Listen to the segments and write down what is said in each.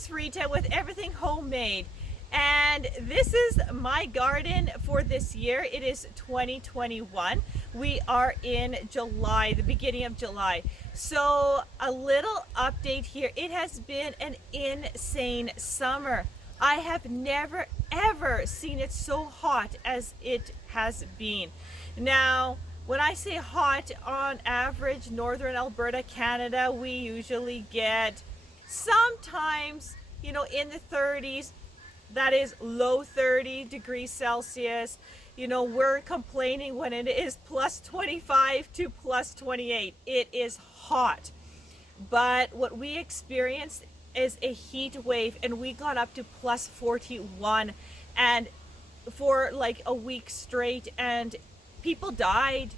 it's Rita with Everything Homemade, and this is my garden for this year. It is 2021. We are in July, the beginning of July. So a little update here. It has been an insane summer. I have never ever seen it so hot as it has been. Now, when I say hot, on average, northern Alberta, Canada, we usually get sometimes, in the 30s. That is low 30 degrees Celsius. We're complaining when it is plus 25 to plus 28. It is hot. But what we experienced is a heat wave, and we got up to plus 41 and for like a week straight, and people died,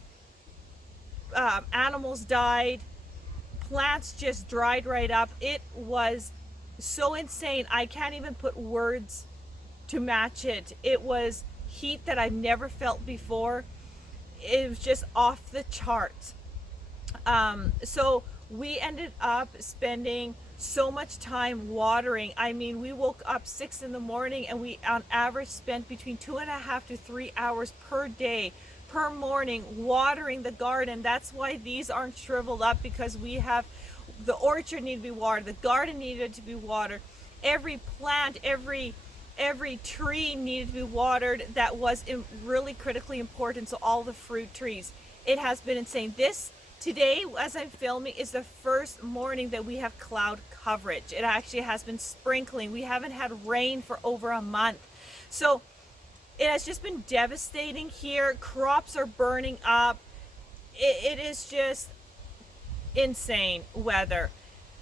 animals died, plants just dried right up. It was so insane. I can't even put words to match it. It was heat that I've never felt before. It was just off the charts. So we ended up spending so much time watering. I mean, we woke up 6 in the morning, and we on average spent between 2.5 to 3 hours per day, per morning, watering the garden. That's why these aren't shriveled up, because we have the orchard needed to be watered, the garden needed to be watered, every plant, every tree needed to be watered that was really critically important. So all the fruit trees. It has been insane. Today, as I'm filming, is the first morning that we have cloud coverage. It actually has been sprinkling. We haven't had rain for over a month. So it has just been devastating here. Crops are burning up. It is just insane weather.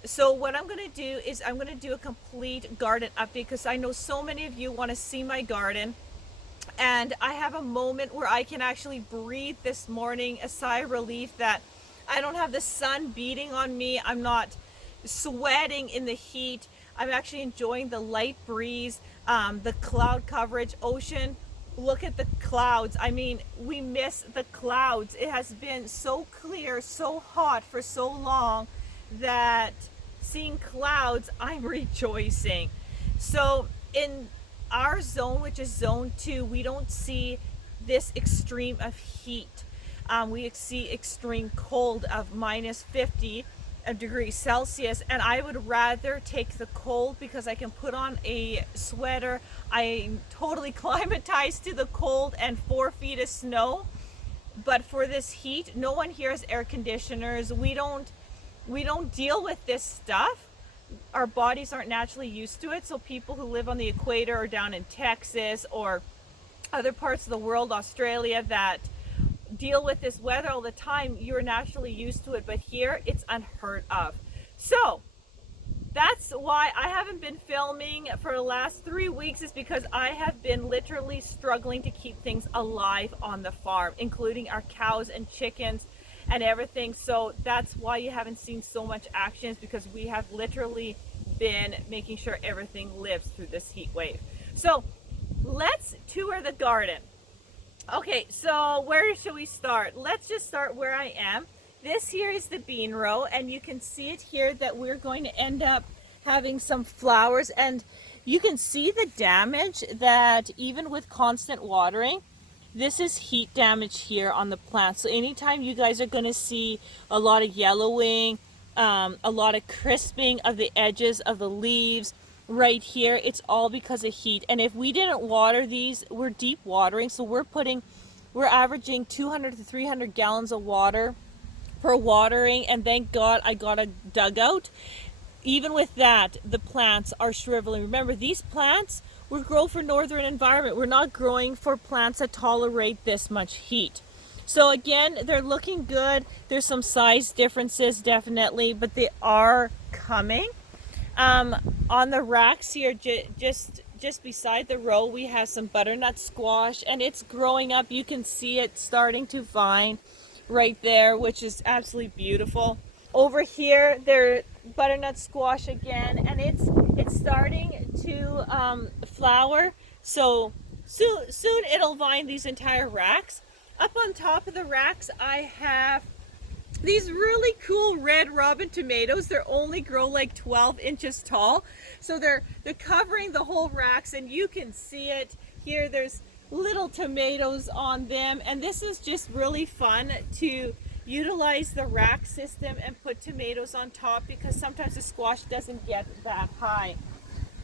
So what I'm going to do is I'm going to do a complete garden update, because I know so many of you want to see my garden, and I have a moment where I can actually breathe this morning, a sigh of relief that I don't have the sun beating on me. I'm not sweating in the heat. I'm actually enjoying the light breeze, the cloud coverage. Ocean, look at the clouds. I mean, we miss the clouds. It has been so clear, so hot for so long that seeing clouds, I'm rejoicing. So in our zone, which is zone 2, we don't see this extreme of heat. We see extreme cold of minus 50 degrees Celsius, and I would rather take the cold because I can put on a sweater. I'm totally climatized to the cold and 4 feet of snow. But for this heat, no one here has air conditioners. We don't deal with this stuff. Our bodies aren't naturally used to it. So people who live on the equator or down in Texas or other parts of the world, Australia, that deal with this weather all the time, you're naturally used to it. But here, it's unheard of. So that's why I haven't been filming for the last 3 weeks, is because I have been literally struggling to keep things alive on the farm, including our cows and chickens and everything. So that's why you haven't seen so much action, is because we have literally been making sure everything lives through this heat wave. So let's tour the garden. Okay, so where should we start? Let's just start where I am. This here is the bean row, and you can see it here that we're going to end up having some flowers, and you can see the damage that even with constant watering, this is heat damage here on the plants. So anytime you guys are going to see a lot of yellowing, a lot of crisping of the edges of the leaves right here, it's all because of heat. And if we didn't water these, we're deep watering, so we're averaging 200 to 300 gallons of water per watering, and thank God I got a dugout. Even with that, the plants are shriveling. Remember, these plants we grow for northern environment. We're not growing for plants that tolerate this much heat. So again, they're looking good. There's some size differences definitely, but they are coming. On the racks here, just beside the row, we have some butternut squash, and it's growing up. You can see it starting to vine right there, which is absolutely beautiful. Over here, there's butternut squash again, and it's starting to flower. So soon it'll vine these entire racks. Up on top of the racks, I have these really cool red robin tomatoes. They're only grow like 12 inches tall. So they're covering the whole racks, and you can see it here. There's little tomatoes on them, and this is just really fun to utilize the rack system and put tomatoes on top, because sometimes the squash doesn't get that high.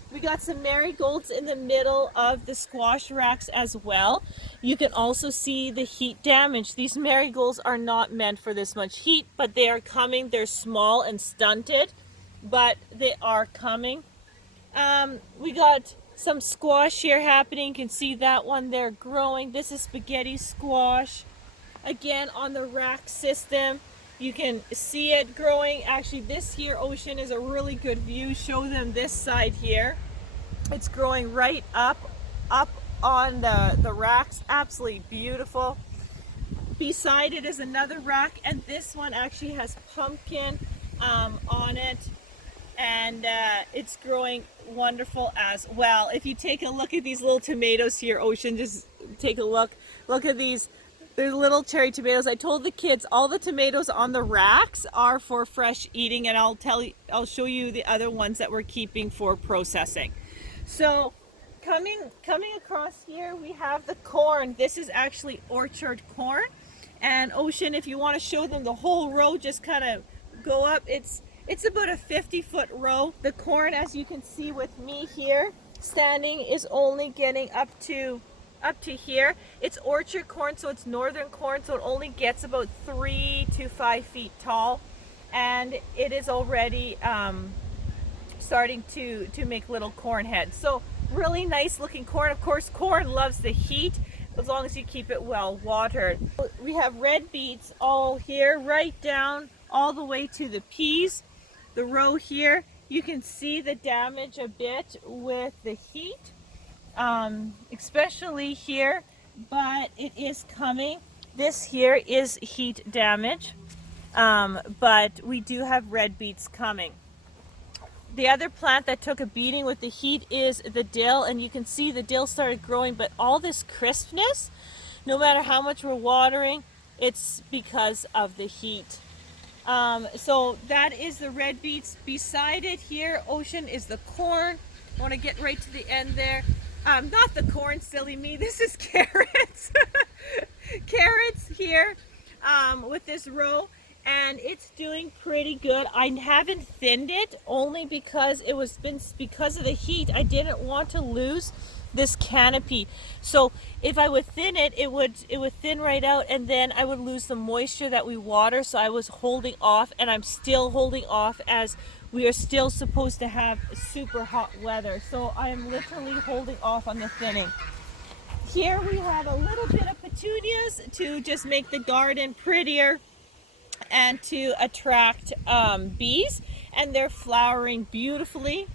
We got some marigolds in the middle of the squash racks as well. You can also see the heat damage. These marigolds are not meant for this much heat, but they are coming. They're small and stunted, but they are coming. We got some squash here happening. You can see that one there growing. This is spaghetti squash. Again, on the rack system, you can see it growing. Actually, this here, Ocean, is a really good view. Show them this side here. It's growing right up on the racks. Absolutely beautiful. Beside it is another rack, and this one actually has pumpkin on it, and it's growing wonderful as well. If you take a look at these little tomatoes here, Ocean, just take a look. Look at these. They're little cherry tomatoes. I told the kids all the tomatoes on the racks are for fresh eating, and I'll show you the other ones that we're keeping for processing. So coming across here, we have the corn. This is actually orchard corn. And Ocean, if you want to show them the whole row, just kind of go up. It's about a 50-foot row. The corn, as you can see with me here standing, is only getting up to here. It's orchard corn, so it's northern corn, so it only gets about 3 to 5 feet tall, and it is already starting to make little corn heads. So really nice looking corn. Of course, corn loves the heat as long as you keep it well watered. We have red beets all here, right down all the way to the peas. The row here, you can see the damage a bit with the heat. Especially here, but it is coming. This here is heat damage, but we do have red beets coming. The other plant that took a beating with the heat is the dill, and you can see the dill started growing, but all this crispness, no matter how much we're watering, it's because of the heat. So that is the red beets. Beside it here, Ocean, is the corn. I want to get right to the end there. Not the corn, silly me, this is carrots. Carrots here with this row, and it's doing pretty good. I haven't thinned it only because because of the heat. I didn't want to lose this canopy. So if I would thin it, it would thin right out, and then I would lose the moisture that we water. So I was holding off, and I'm still holding off, as we are still supposed to have super hot weather. So I am literally holding off on the thinning. Here we have a little bit of petunias to just make the garden prettier and to attract bees, and they're flowering beautifully.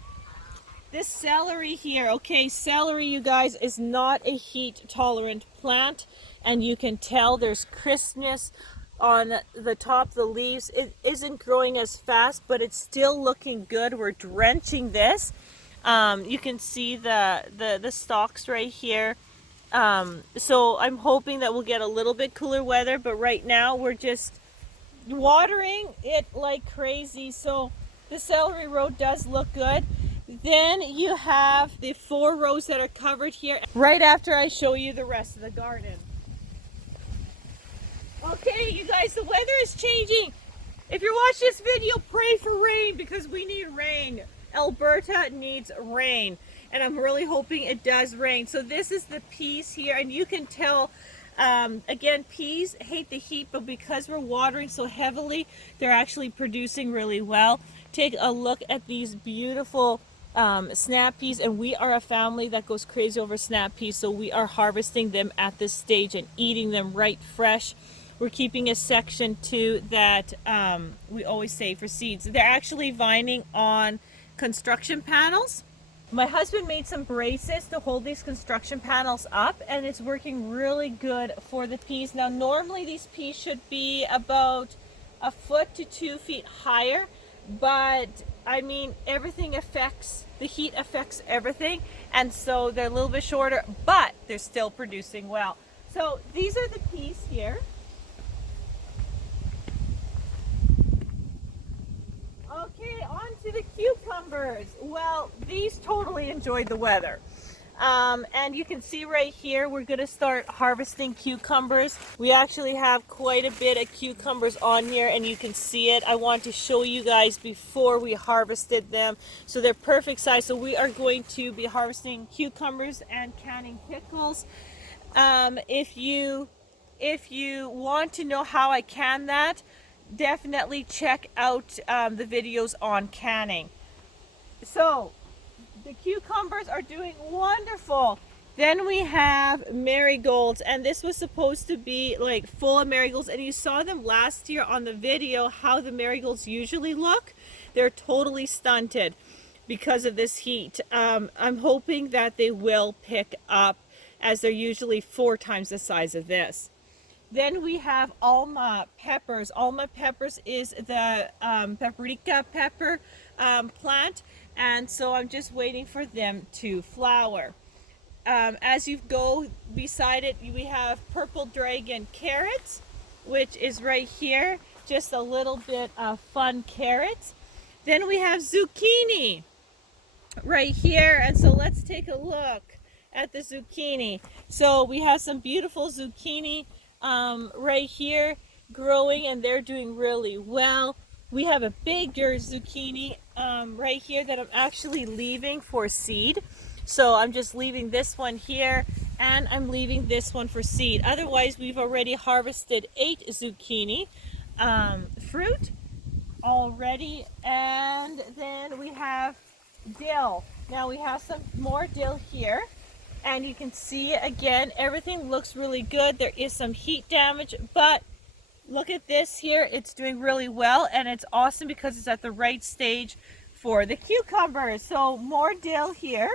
This celery here, okay, celery, you guys, is not a heat tolerant plant, and you can tell there's crispness on the top of the leaves. It isn't growing as fast, but it's still looking good. We're drenching this. You can see the stalks right here. So I'm hoping that we'll get a little bit cooler weather, but right now we're just watering it like crazy. So the celery row does look good. Then you have the 4 rows that are covered here right after I show you the rest of the garden. Okay, you guys, the weather is changing. If you're watching this video, pray for rain, because we need rain. Alberta needs rain, and I'm really hoping it does rain. So this is the peas here, and you can tell, again, peas hate the heat, but because we're watering so heavily, they're actually producing really well. Take a look at these beautiful snap peas, and we are a family that goes crazy over snap peas, so we are harvesting them at this stage and eating them right fresh. We're keeping a section too that we always save for seeds. They're actually vining on construction panels. My husband made some braces to hold these construction panels up, and it's working really good for the peas. Now normally these peas should be about a foot to 2 feet higher, but I mean, everything affects, the heat affects everything, and so they're a little bit shorter, but they're still producing well. So these are the peas here. Okay, on to the cucumbers. Well, these totally enjoyed the weather. And you can see right here, we're going to start harvesting cucumbers. We actually have quite a bit of cucumbers on here, and you can see it. I want to show you guys before we harvested them. So they're perfect size. So we are going to be harvesting cucumbers and canning pickles. If you want to know how I can that, definitely check out the videos on canning. So the cucumbers are doing wonderful. Then we have marigolds, and this was supposed to be like full of marigolds, and you saw them last year on the video how the marigolds usually look. They're totally stunted because of this heat. I'm hoping that they will pick up, as they're usually 4 times the size of this. Then we have Alma peppers. Alma peppers is the paprika pepper plant, and so I'm just waiting for them to flower. As you go beside it, we have purple dragon carrots, which is right here, just a little bit of fun carrots. Then we have zucchini right here, and so let's take a look at the zucchini. So we have some beautiful zucchini right here growing, and they're doing really well. We have a bigger zucchini right here that I'm actually leaving for seed. So I'm just leaving this one here, and I'm leaving this one for seed. Otherwise, we've already harvested 8 zucchini fruit already. And then we have dill. Now we have some more dill here. And you can see, again, everything looks really good. There is some heat damage, but look at this here. It's doing really well, and it's awesome because it's at the right stage for the cucumbers. So more dill here.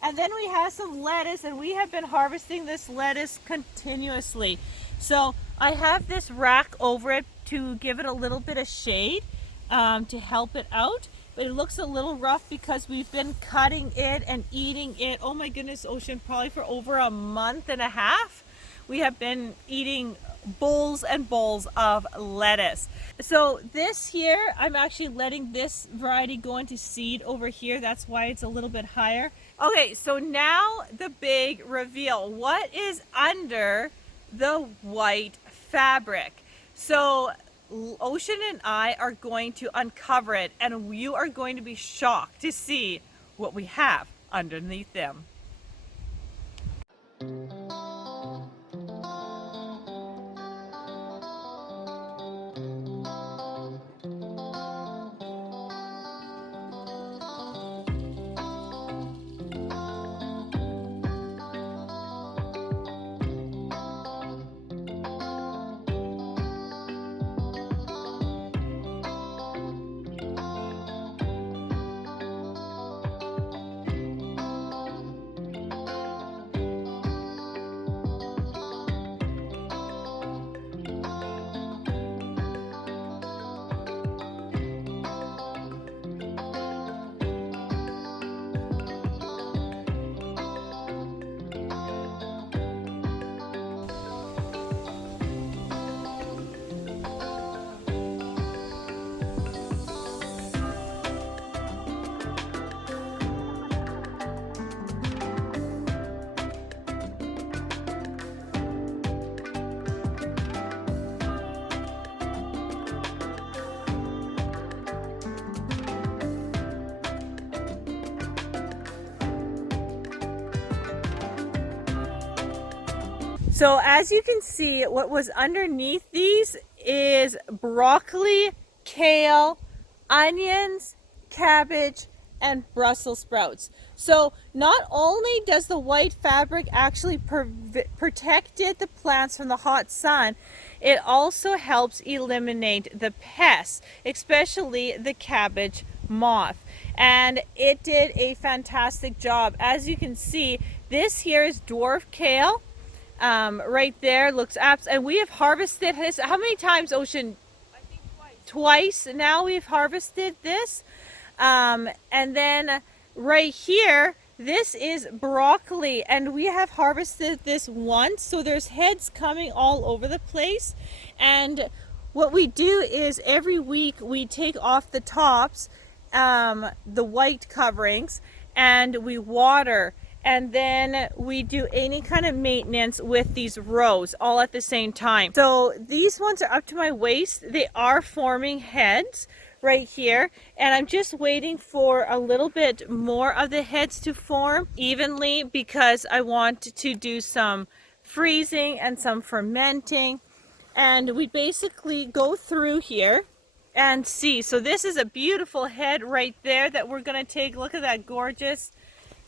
And then we have some lettuce, and we have been harvesting this lettuce continuously. So I have this rack over it to give it a little bit of shade to help it out. But it looks a little rough because we've been cutting it and eating it. Oh my goodness, Ocean, probably for over a month and a half. We have been eating bowls and bowls of lettuce. So this here, I'm actually letting this variety go into seed over here. That's why it's a little bit higher. Okay, so now the big reveal. What is under the white fabric? So Ocean and I are going to uncover it, and you are going to be shocked to see what we have underneath them. So as you can see, what was underneath these is broccoli, kale, onions, cabbage, and Brussels sprouts. So not only does the white fabric actually protect the plants from the hot sun, it also helps eliminate the pests, especially the cabbage moth. And it did a fantastic job. As you can see, this here is dwarf kale. Right there looks and we have harvested this. How many times, Ocean? I think Twice now we've harvested this. And then right here, this is broccoli, and we have harvested this once, so there's heads coming all over the place. And what we do is every week we take off the tops, the white coverings, and we water, and then we do any kind of maintenance with these rows all at the same time. So these ones are up to my waist. They are forming heads right here, and I'm just waiting for a little bit more of the heads to form evenly because I want to do some freezing and some fermenting. And we basically go through here and see. So this is a beautiful head right there that we're going to take. Look at that gorgeous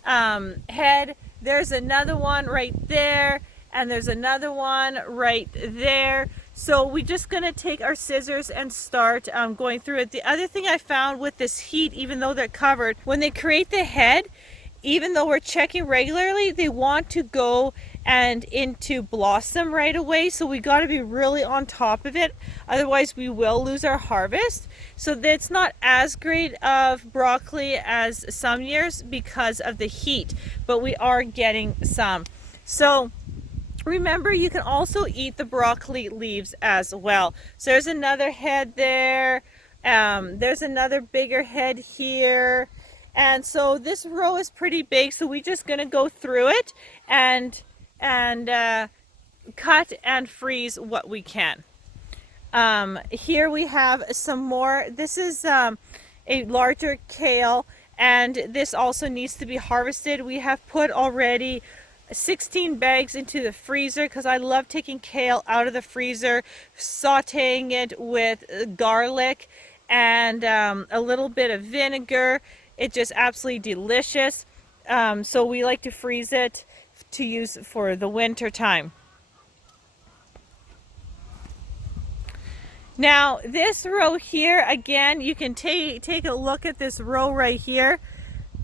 head. There's another one right there, and there's another one right there. So we're just going to take our scissors and start going through it. The other thing I found with this heat, even though they're covered, when they create the head, even though we're checking regularly, they want to go and into blossom right away. So we got to be really on top of it. Otherwise we will lose our harvest. So that's not as great of broccoli as some years because of the heat, but we are getting some. So remember, you can also eat the broccoli leaves as well. So there's another head there. There's another bigger head here. And so this row is pretty big, so we're just going to go through it and cut and freeze what we can. Here we have some more. This is a larger kale, and this also needs to be harvested. We have put already 16 bags into the freezer because I love taking kale out of the freezer, sauteing it with garlic and a little bit of vinegar. It's just absolutely delicious. So we like to freeze it to use for the winter time. Now this row here, again, you can take a look at this row right here.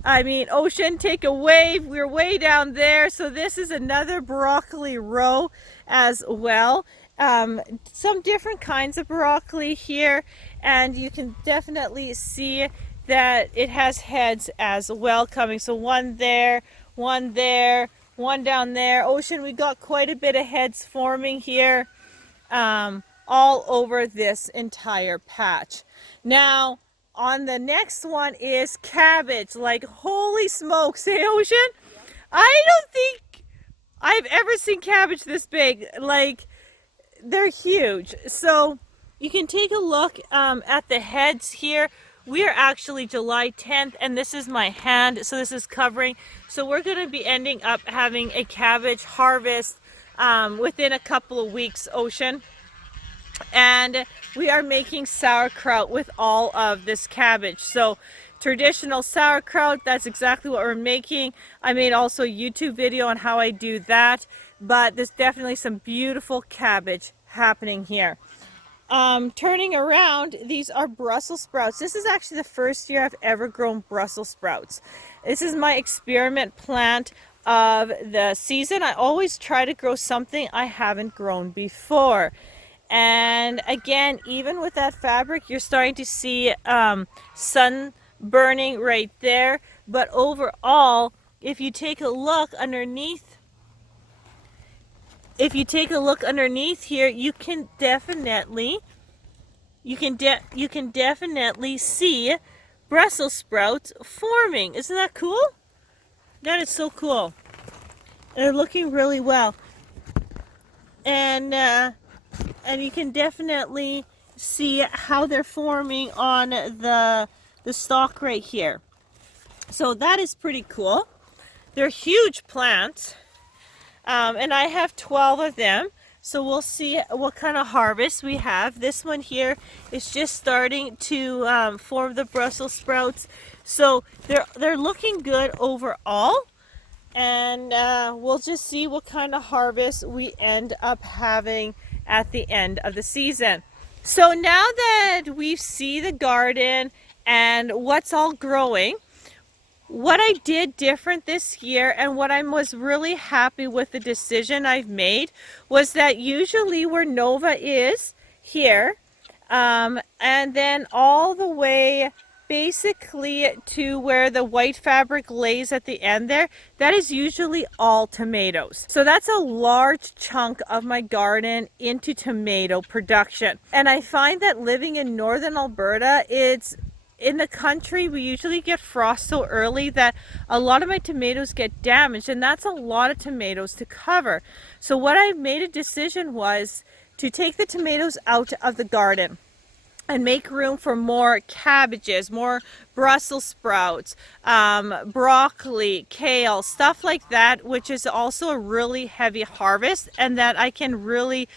I mean, Ocean, take a wave. We're way down there. So this is another broccoli row as well. Some different kinds of broccoli here, and you can definitely see that it has heads as well coming. So one there, one there, one down there. Ocean, we got quite a bit of heads forming here, all over this entire patch. Now on the next one is cabbage. Like, holy smokes, hey Ocean? I don't think I've ever seen cabbage this big. Like, they're huge. So you can take a look at the heads here. We are actually July 10th, and this is my hand, so this is covering. So we're going to be ending up having a cabbage harvest within a couple of weeks, Ocean. And we are making sauerkraut with all of this cabbage. So traditional sauerkraut, that's exactly what we're making. I made also a YouTube video on how I do that, but there's definitely some beautiful cabbage happening here. Turning around, these are Brussels sprouts. This is actually the first year I've ever grown Brussels sprouts. This is my experiment plant of the season. I always try to grow something I haven't grown before. And again, even with that fabric, you're starting to see sun burning right there. But overall, if you take a look underneath, here, you can definitely see Brussels sprouts forming. Isn't that cool? That is so cool. They're looking really well, and you can definitely see how they're forming on the stalk right here. So that is pretty cool. They're huge plants. And I have 12 of them, so we'll see what kind of harvest we have. This one here is just starting to form the Brussels sprouts, so they're looking good overall, and we'll just see what kind of harvest we end up having at the end of the season. So now that we see the garden and what's all growing, what I did different this year, and what I was really happy with the decision I've made, was that usually where Nova is here, and then all the way basically to where the white fabric lays at the end there, that is usually all tomatoes. So that's a large chunk of my garden into tomato production. And I find that living in northern Alberta, it's in the country, we usually get frost so early that a lot of my tomatoes get damaged, and that's a lot of tomatoes to cover. So what I made a decision was to take the tomatoes out of the garden and make room for more cabbages, more Brussels sprouts, broccoli, kale, stuff like that, which is also a really heavy harvest, and that I can really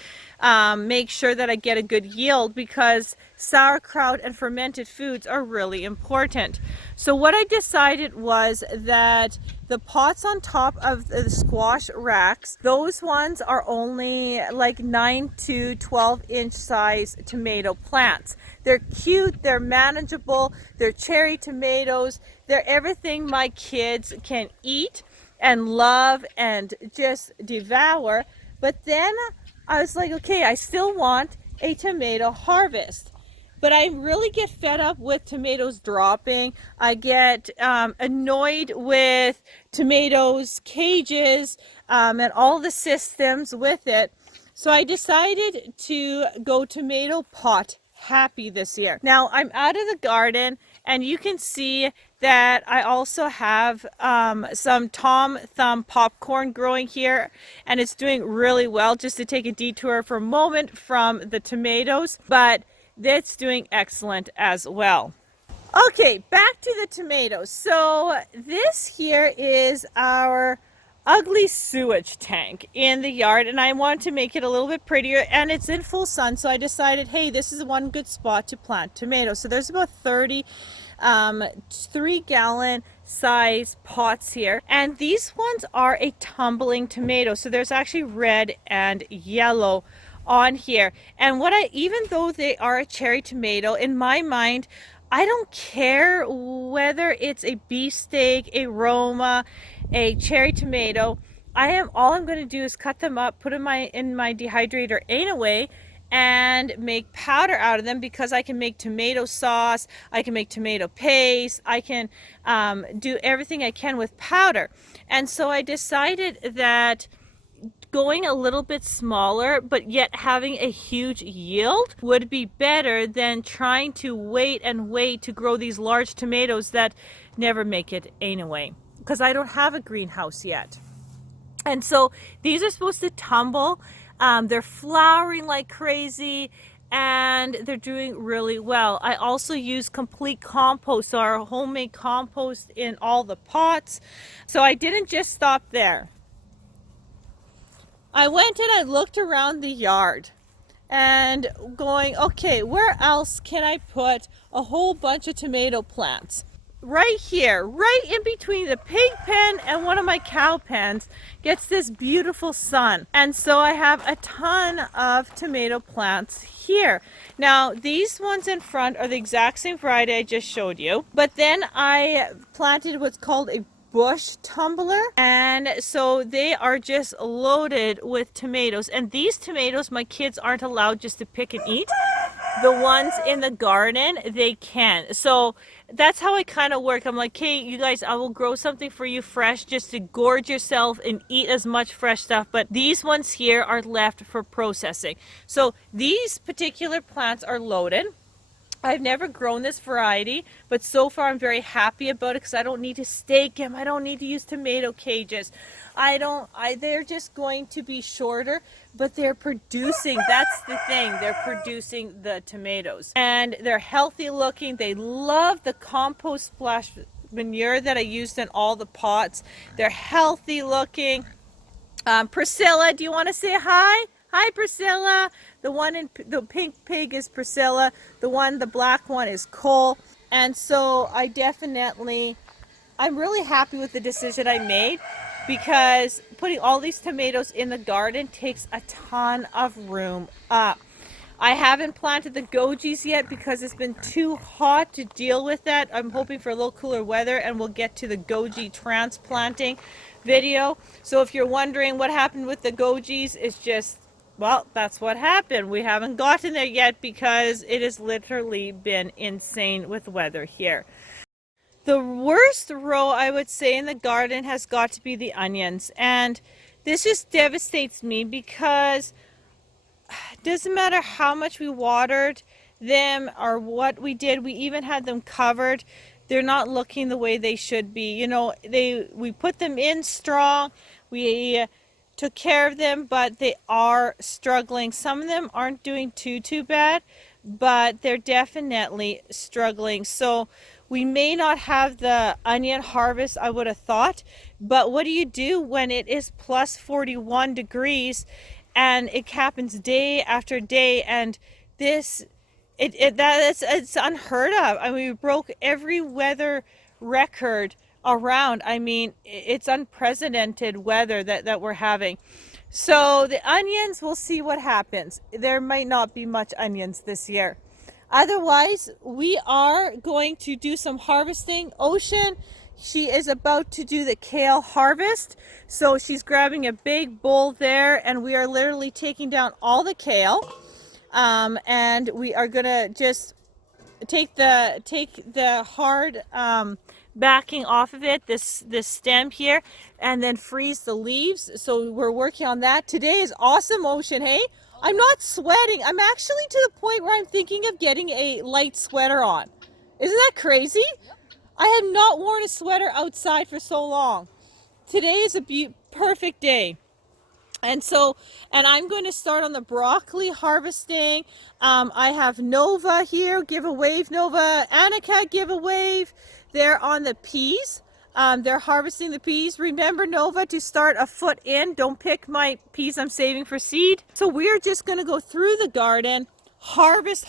make sure that I get a good yield, because sauerkraut and fermented foods are really important. So what I decided was that the pots on top of the squash racks, those ones are only like 9 to 12-inch size tomato plants. They're cute, they're manageable, they're cherry tomatoes, they're everything my kids can eat and love and just devour. But then I was like, okay, I still want a tomato harvest. But I really get fed up with tomatoes dropping. I get annoyed with tomatoes cages and all the systems with it. So I decided to go tomato pot happy this year. Now I'm out of the garden, and you can see that I also have some Tom Thumb popcorn growing here, and it's doing really well. Just to take a detour for a moment from the tomatoes, but that's doing excellent as well. Okay, back to the tomatoes. So this here is our ugly sewage tank in the yard, and I wanted to make it a little bit prettier, and it's in full sun, so I decided, hey, this is one good spot to plant tomatoes. So there's about 30 3-gallon size pots here, and these ones are a tumbling tomato, so there's actually red and yellow on here. And even though they are a cherry tomato, in my mind, I don't care whether it's a beefsteak, a Roma, a cherry tomato. All I'm going to do is cut them up, put them in my dehydrator anyway, and make powder out of them, because I can make tomato sauce, I can make tomato paste, I can do everything I can with powder. And so I decided that going a little bit smaller but yet having a huge yield would be better than trying to wait to grow these large tomatoes that never make it anyway, because I don't have a greenhouse yet. And so these are supposed to tumble. They're flowering like crazy, and they're doing really well. I also use complete compost, so our homemade compost in all the pots. So I didn't just stop there. I went and I looked around the yard and going, okay, where else can I put a whole bunch of tomato plants? Right here, right in between the pig pen and one of my cow pens, gets this beautiful sun. And so I have a ton of tomato plants here. Now, these ones in front are the exact same variety I just showed you. But then I planted what's called a bush tumbler, and so they are just loaded with tomatoes. And these tomatoes, my kids aren't allowed just to pick and eat. The ones in the garden, they can. So that's how I kind of work. I'm like, hey, you guys, I will grow something for you fresh just to gorge yourself and eat as much fresh stuff. But these ones here are left for processing. So these particular plants are loaded. I've never grown this variety, but so far I'm very happy about it, because I don't need to stake them. I don't need to use tomato cages. They're just going to be shorter, but they're producing. That's the thing. They're producing the tomatoes, and they're healthy looking. They love the compost splash manure that I used in all the pots. They're healthy looking. Priscilla, do you want to say hi? Hi, Priscilla. The one in the pink pig is Priscilla. The black one is Cole. And so I'm really happy with the decision I made, because putting all these tomatoes in the garden takes a ton of room up. I haven't planted the gojis yet because it's been too hot to deal with that. I'm hoping for a little cooler weather, and we'll get to the goji transplanting video. So if you're wondering what happened with the gojis, it's just well, that's what happened. We haven't gotten there yet because it has literally been insane with weather here. The worst row, I would say, in the garden has got to be the onions. And this just devastates me because it doesn't matter how much we watered them or what we did. We even had them covered. They're not looking the way they should be. You know, we put them in strong. We took care of them, but they are struggling. Some of them aren't doing too bad, but they're definitely struggling. So we may not have the onion harvest I would have thought, but what do you do when it is plus 41 degrees and it happens day after day? And this, it's unheard of. I mean, we broke every weather record around. I mean, it's unprecedented weather that we're having. So the onions, we'll see what happens. There might not be much onions this year. Otherwise, we are going to do some harvesting. Ocean, she is about to do the kale harvest. So she's grabbing a big bowl there, and we are literally taking down all the kale. And we are gonna just take the hard backing off of it, this stem here, and then freeze the leaves. So we're working on that. Today is awesome, Ocean, hey? I'm not sweating. I'm actually to the point where I'm thinking of getting a light sweater on. Isn't that crazy? I had not worn a sweater outside for so long. Today is a perfect day. And I'm going to start on the broccoli harvesting. I have Nova here. Give a wave, Nova. Annika, give a wave. They're on the peas. They're harvesting the peas. Remember, Nova, to start a foot in. Don't pick my peas I'm saving for seed. So we're just going to go through the garden, harvest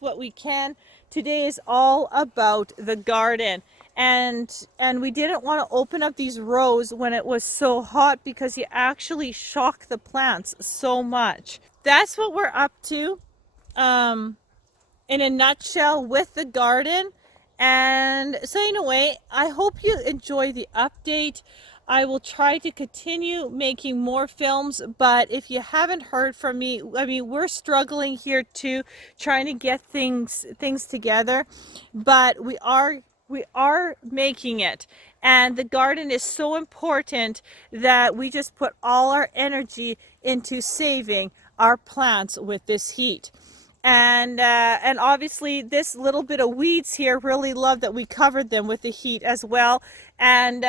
what we can. Today is all about the garden. And we didn't want to open up these rows when it was so hot because you actually shock the plants so much. That's what we're up to in a nutshell with the garden. And so anyway, I hope you enjoy the update. I will try to continue making more films, but if you haven't heard from me, I mean, we're struggling here too, trying to get things together, but we are making it. And the garden is so important that we just put all our energy into saving our plants with this heat. And obviously this little bit of weeds here, really love that we covered them with the heat as well. And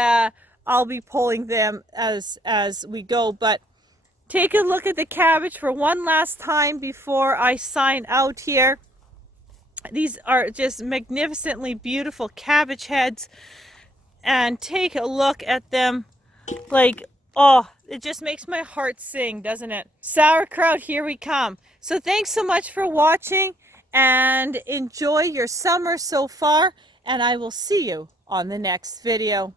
I'll be pulling them as we go. But take a look at the cabbage for one last time before I sign out here. These are just magnificently beautiful cabbage heads. And take a look at them. Like, oh, it just makes my heart sing, doesn't it? Sauerkraut, here we come. So thanks so much for watching and enjoy your summer so far. And I will see you on the next video.